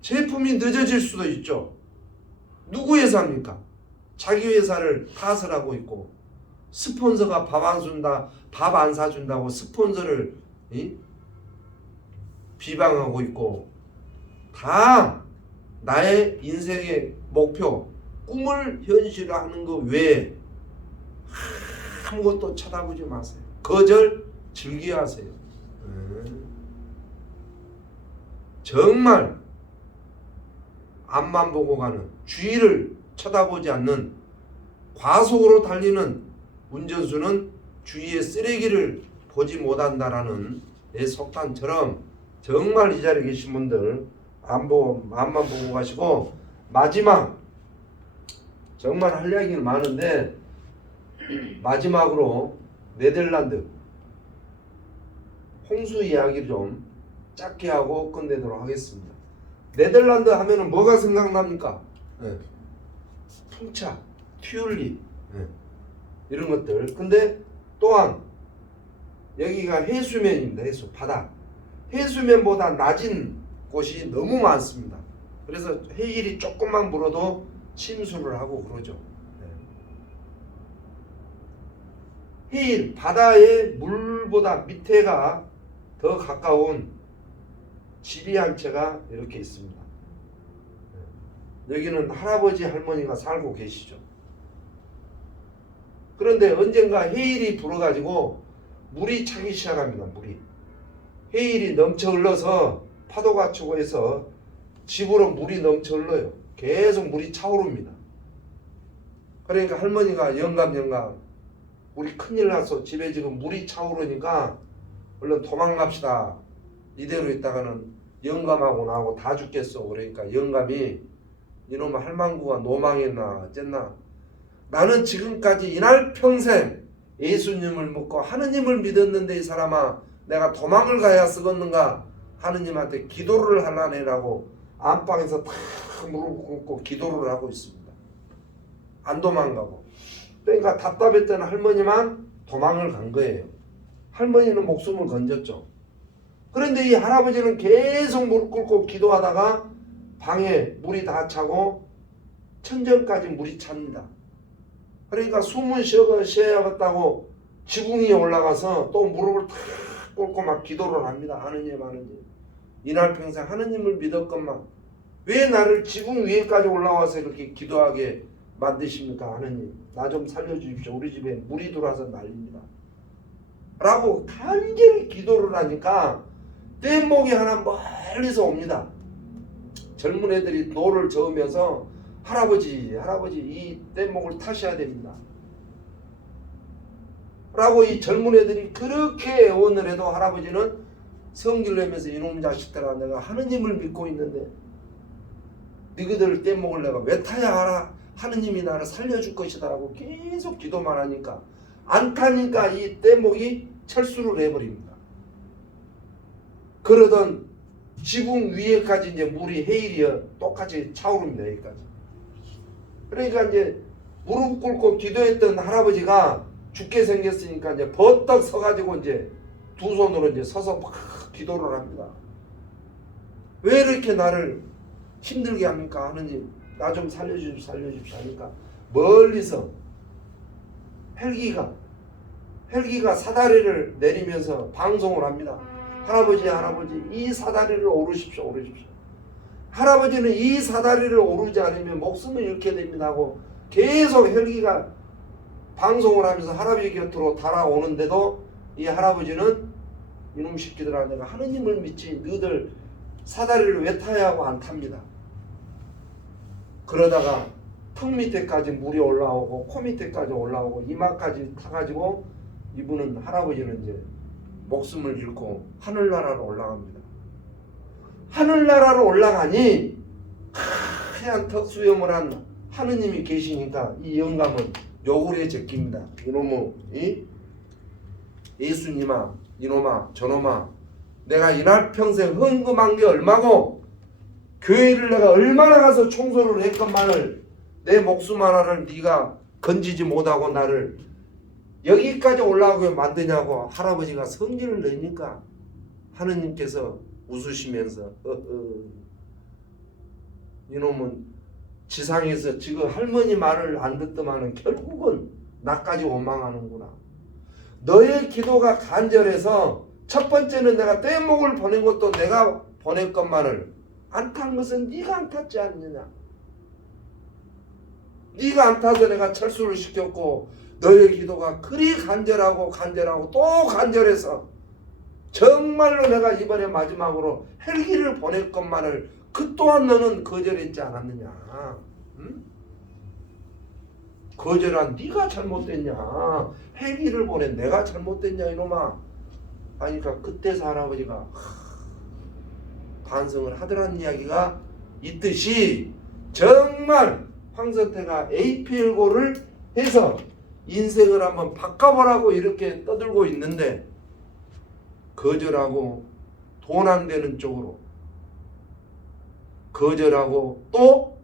제품이 늦어질 수도 있죠. 누구 회사입니까? 자기 회사를 탓을 하고 있고, 스폰서가 밥 안 사준다고 스폰서를 비방하고 있고, 다 나의 인생의 목표, 꿈을 현실화하는 거 외에 아무것도 쳐다보지 마세요. 거절 즐겨하세요. 정말 앞만 보고 가는, 주위를 쳐다보지 않는 과속으로 달리는 운전수는 주위의 쓰레기를 보지 못한다라는 내 속담처럼 정말 이 자리에 계신 분들 앞만 보고 가시고, 마지막 정말 할 이야기는 많은데 마지막으로 네덜란드 홍수 이야기를 좀 짧게 하고 끝내도록 하겠습니다. 네덜란드 하면은 뭐가 생각납니까? 풍차, 튤립, 이런 것들. 근데 또한 여기가 해수면입니다. 바다. 해수면보다 낮은 곳이 너무 많습니다. 그래서 해일이 조금만 불어도 침수를 하고 그러죠. 해일, 바다의 물보다 밑에가 더 가까운 집이 한 채가 이렇게 있습니다. 여기는 할아버지 할머니가 살고 계시죠. 그런데 언젠가 해일이 불어가지고 물이 차기 시작합니다. 해일이 넘쳐 흘러서 파도가 치고 해서 집으로 물이 넘쳐 흘러요. 계속 물이 차오릅니다. 그러니까 할머니가 영감 우리 큰일 났어. 집에 지금 물이 차오르니까 얼른 도망갑시다. 이대로 있다가는 영감하고 나하고 다 죽겠어. 그러니까 영감이 이놈의 할망구가 노망했나 어쨌나, 나는 지금까지 이날 평생 예수님을 믿고 하느님을 믿었는데 이 사람아, 내가 도망을 가야 쓰겠는가? 하느님한테 기도를 하라네라고 안방에서 탁 무릎 꿇고 기도를 하고 있습니다. 안 도망가고. 그러니까 답답했던 할머니만 도망을 간 거예요. 할머니는 목숨을 건졌죠. 그런데 이 할아버지는 계속 무릎 꿇고 기도하다가 방에 물이 다 차고 천정까지 물이 찹니다. 그러니까 숨을 쉬어야겠다고 지붕 위에 올라가서 또 무릎을 탁 꿇고 막 기도를 합니다. 하느님 이날 평생 하느님을 믿었건만 왜 나를 지붕 위에까지 올라와서 이렇게 기도하게 만드십니까? 하느님 나 좀 살려주십시오. 우리 집에 물이 들어와서 난립니다. 라고 간절히 기도를 하니까 뗏목이 하나 멀리서 옵니다. 젊은 애들이 노를 저으면서 할아버지 이 뗏목을 타셔야 됩니다 라고 이 젊은 애들이 그렇게 애원을 해도 할아버지는 성질 내면서 이놈 자식들아 내가 하느님을 믿고 있는데 너희들 뗏목을 내가 왜 타야 하라 하느님이 나를 살려줄 것이다 라고 계속 기도만 하니까 안 타니까 이 뗏목이 철수를 해버립니다. 그러던 지붕 위에까지 이제 물이 해일이 똑같이 차오릅니다. 여기까지. 그러니까 이제 무릎 꿇고 기도했던 할아버지가 죽게 생겼으니까 이제 버떡 서가지고 이제 두 손으로 이제 서서 막 기도를 합니다. 왜 이렇게 나를 힘들게 합니까? 하느님 나 좀 살려주십시오 하니까 멀리서 헬기가 사다리를 내리면서 방송을 합니다. 할아버지 이 사다리를 오르십시오. 할아버지는 이 사다리를 오르지 않으면 목숨을 잃게 됩니다 하고 계속 헬기가 방송을 하면서 할아버지 곁으로 달아오는데도 이 할아버지는 이놈 새끼들아 내가 하느님을 믿지 너희들 사다리를 왜 타야 하고 안 탑니다. 그러다가 턱 밑에까지 물이 올라오고 코 밑에까지 올라오고 이마까지 타가지고 이분은 할아버지는 이제 목숨을 잃고 하늘나라로 올라갑니다. 하늘나라로 올라가니 하얀 턱 수염을 한 하느님이 계시니까 이 영감은 요구리에 제낍니다. 이놈의 예수님아 이놈아 저놈아 내가 이날 평생 헌금한 게 얼마고 교회를 내가 얼마나 가서 청소를 했건만을 내 목숨 하나를 네가 건지지 못하고 나를 여기까지 올라오게 만드냐고 할아버지가 성질을 내니까 하느님께서 웃으시면서 이놈은 지상에서 지금 할머니 말을 안 듣더만은 결국은 나까지 원망하는구나. 너의 기도가 간절해서 첫 번째는 내가 뗏목을 보낸 것도 내가 보냈건만을 안 탄 것은 네가 안 탔지 않느냐. 네가 안 타서 내가 철수를 시켰고 너의 기도가 그리 간절하고 또 간절해서 정말로 내가 이번에 마지막으로 헬기를 보낼 것만을 그 또한 너는 거절했지 않았느냐. 응? 거절한 네가 잘못됐냐. 헬기를 보낸 내가 잘못됐냐 이놈아. 하니까 그때서 할아버지가 반성을 하더라는 이야기가 있듯이 정말 황선태가 APL고를 해서 인생을 한번 바꿔보라고 이렇게 떠들고 있는데 거절하고 돈 안 되는 쪽으로 거절하고 또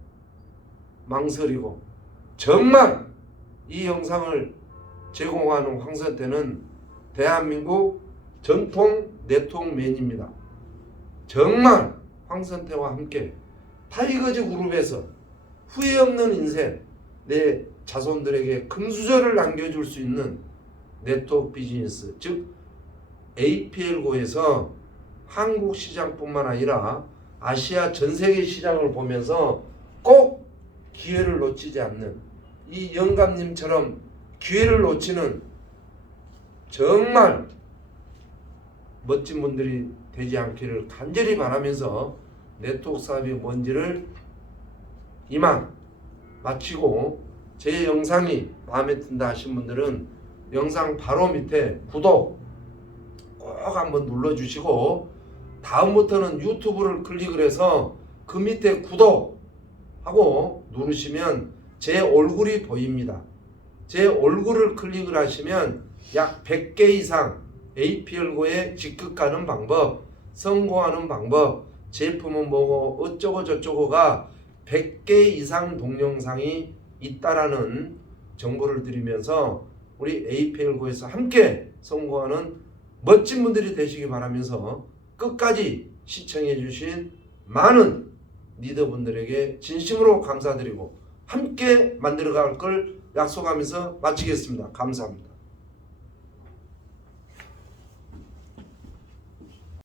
망설이고 정말 이 영상을 제공하는 황선태는 대한민국 전통 네트워크맨입니다. 정말 황선태와 함께 타이거즈 그룹에서 후회 없는 인생 내 자손들에게 금수저를 남겨줄 수 있는 네트워크 비즈니스 즉 APL고에서 한국 시장뿐만 아니라 아시아 전 세계 시장을 보면서 꼭 기회를 놓치지 않는 이 영감님처럼 기회를 놓치는 정말 멋진 분들이 되지 않기를 간절히 바라면서 네트워크 사업이 뭔지를 이만 마치고 제 영상이 마음에 든다 하신 분들은 영상 바로 밑에 구독 꼭 한번 눌러주시고 다음부터는 유튜브를 클릭을 해서 그 밑에 구독하고 누르시면 제 얼굴이 보입니다. 제 얼굴을 클릭을 하시면 약 100개 이상 APL고에 직급 가는 방법, 성공하는 방법, 제품은 뭐고 어쩌고 저쩌고가 100개 이상 동영상이 있다라는 정보를 드리면서 우리 APL고에서 함께 성공하는 멋진 분들이 되시기 바라면서 끝까지 시청해 주신 많은 리더분들에게 진심으로 감사드리고 함께 만들어갈 걸 약속하면서 마치겠습니다. 감사합니다.